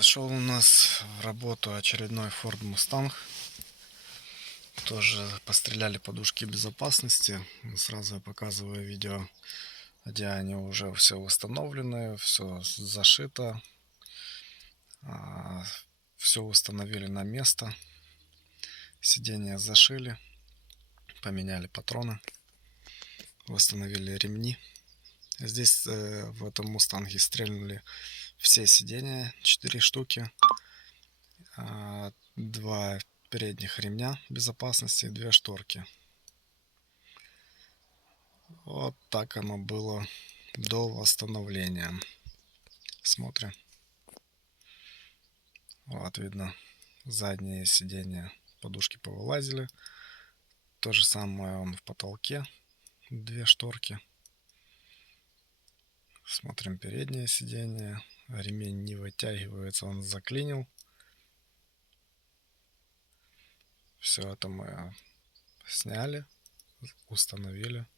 Зашел у нас в работу очередной Ford Mustang. Тоже постреляли подушки безопасности. Сразу я показываю видео, где они уже все установлены, все зашито. Все установили на место. Сиденья зашили, поменяли патроны, восстановили ремни. Здесь в этом Мустанге стрельнули все сиденья, 4 штуки, 2 передних ремня безопасности и 2 шторки. Вот так оно было до восстановления. Смотрим. Вот видно, задние сиденья, подушки повылазили. То же самое в потолке, 2 шторки. Смотрим переднее сиденье. Ремень не вытягивается, он заклинил. Все это мы сняли, установили.